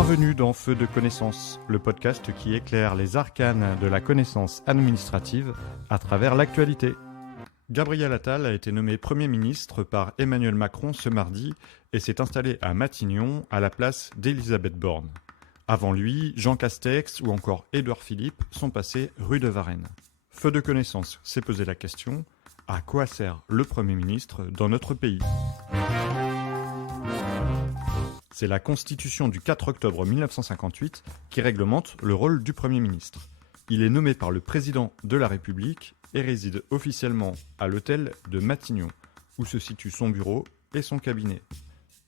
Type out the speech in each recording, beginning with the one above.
Bienvenue dans Feu de connaissance, le podcast qui éclaire les arcanes de la connaissance administrative à travers l'actualité. Gabriel Attal a été nommé Premier ministre par Emmanuel Macron ce mardi et s'est installé à Matignon à la place d'Elisabeth Borne. Avant lui, Jean Castex ou encore Édouard Philippe sont passés rue de Varennes. Feu de connaissance s'est posé la question, à quoi sert le Premier ministre dans notre pays ? C'est la Constitution du 4 octobre 1958 qui réglemente le rôle du Premier ministre. Il est nommé par le Président de la République et réside officiellement à l'hôtel de Matignon, où se situe son bureau et son cabinet.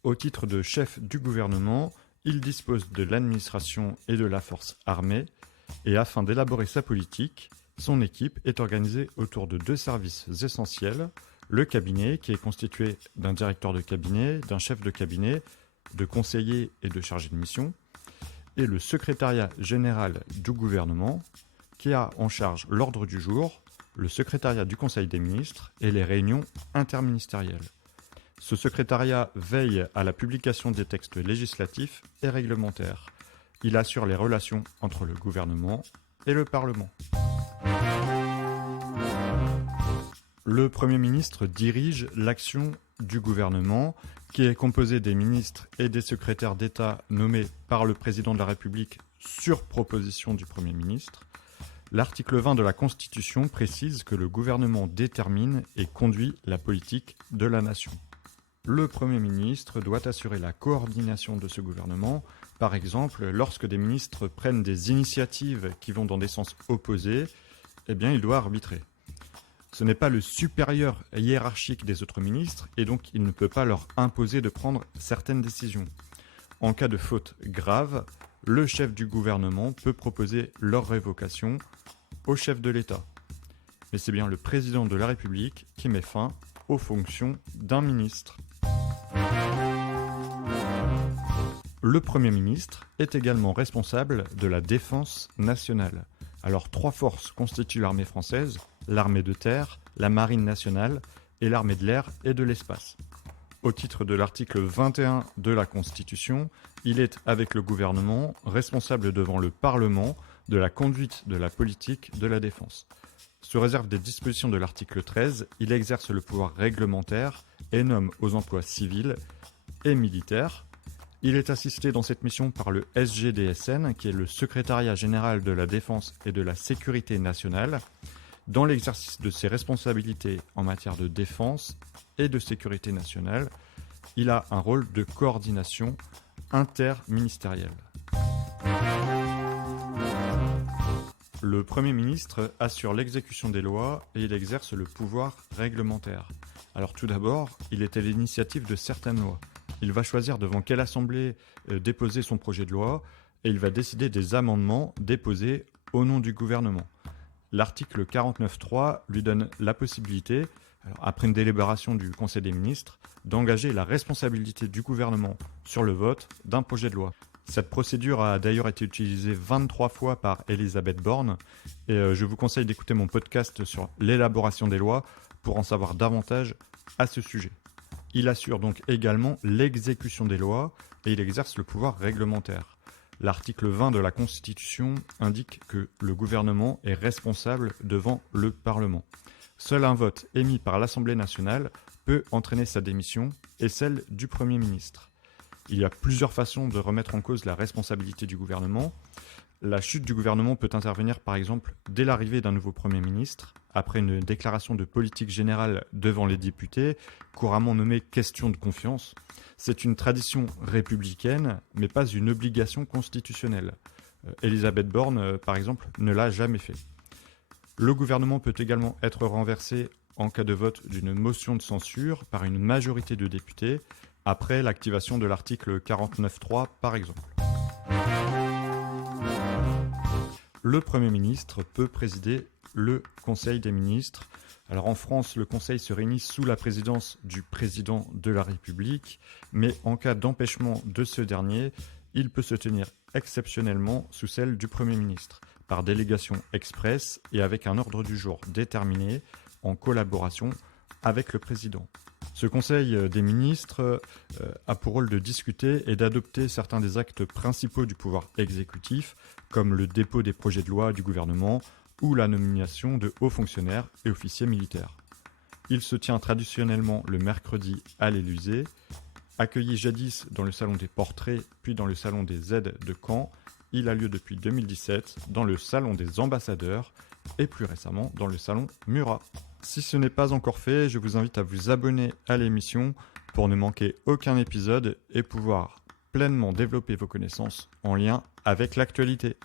Au titre de chef du gouvernement, il dispose de l'administration et de la force armée, et afin d'élaborer sa politique, son équipe est organisée autour de deux services essentiels, le cabinet qui est constitué d'un directeur de cabinet, d'un chef de cabinet, de conseillers et de chargés de mission, et le secrétariat général du gouvernement qui a en charge l'ordre du jour, le secrétariat du Conseil des ministres et les réunions interministérielles. Ce secrétariat veille à la publication des textes législatifs et réglementaires. Il assure les relations entre le gouvernement et le Parlement. Le Premier ministre dirige l'action du gouvernement, qui est composé des ministres et des secrétaires d'État nommés par le Président de la République sur proposition du Premier ministre. L'article 20 de la Constitution précise que le gouvernement détermine et conduit la politique de la nation. Le Premier ministre doit assurer la coordination de ce gouvernement, par exemple, lorsque des ministres prennent des initiatives qui vont dans des sens opposés, il doit arbitrer. Ce n'est pas le supérieur hiérarchique des autres ministres et donc il ne peut pas leur imposer de prendre certaines décisions. En cas de faute grave, le chef du gouvernement peut proposer leur révocation au chef de l'État. Mais c'est bien le président de la République qui met fin aux fonctions d'un ministre. Le Premier ministre est également responsable de la défense nationale. Alors, trois forces constituent l'armée française, l'armée de terre, la marine nationale et l'armée de l'air et de l'espace. Au titre de l'article 21 de la Constitution, il est, avec le gouvernement, responsable devant le Parlement de la conduite de la politique de la défense. Sous réserve des dispositions de l'article 13, il exerce le pouvoir réglementaire et nomme aux emplois civils et militaires. Il est assisté dans cette mission par le SGDSN, qui est le Secrétariat général de la Défense et de la Sécurité nationale, dans l'exercice de ses responsabilités en matière de défense et de sécurité nationale. Il a un rôle de coordination interministérielle. Le Premier ministre assure l'exécution des lois et il exerce le pouvoir réglementaire. Alors tout d'abord, il est à l'initiative de certaines lois. Il va choisir devant quelle assemblée déposer son projet de loi et il va décider des amendements déposés au nom du gouvernement. L'article 49.3 lui donne la possibilité, après une délibération du Conseil des ministres, d'engager la responsabilité du gouvernement sur le vote d'un projet de loi. Cette procédure a d'ailleurs été utilisée 23 fois par Elisabeth Borne et je vous conseille d'écouter mon podcast sur l'élaboration des lois pour en savoir davantage à ce sujet. Il assure donc également l'exécution des lois et il exerce le pouvoir réglementaire. L'article 20 de la Constitution indique que le gouvernement est responsable devant le Parlement. Seul un vote émis par l'Assemblée nationale peut entraîner sa démission et celle du Premier ministre. Il y a plusieurs façons de remettre en cause la responsabilité du gouvernement. La chute du gouvernement peut intervenir par exemple dès l'arrivée d'un nouveau Premier ministre, après une déclaration de politique générale devant les députés, couramment nommée question de confiance. C'est une tradition républicaine, mais pas une obligation constitutionnelle. Elisabeth Borne, par exemple, ne l'a jamais fait. Le gouvernement peut également être renversé en cas de vote d'une motion de censure par une majorité de députés, après l'activation de l'article 49.3 par exemple. Le Premier ministre peut présider le Conseil des ministres. Alors en France, le Conseil se réunit sous la présidence du Président de la République, mais en cas d'empêchement de ce dernier, il peut se tenir exceptionnellement sous celle du Premier ministre, par délégation express et avec un ordre du jour déterminé en collaboration avec le Président. Ce Conseil des ministres a pour rôle de discuter et d'adopter certains des actes principaux du pouvoir exécutif, comme le dépôt des projets de loi du gouvernement ou la nomination de hauts fonctionnaires et officiers militaires. Il se tient traditionnellement le mercredi à l'Élysée. Accueilli jadis dans le salon des portraits, puis dans le salon des aides de Caen, il a lieu depuis 2017 dans le salon des ambassadeurs et plus récemment dans le salon Murat. Si ce n'est pas encore fait, je vous invite à vous abonner à l'émission pour ne manquer aucun épisode et pouvoir pleinement développer vos connaissances en lien avec l'actualité.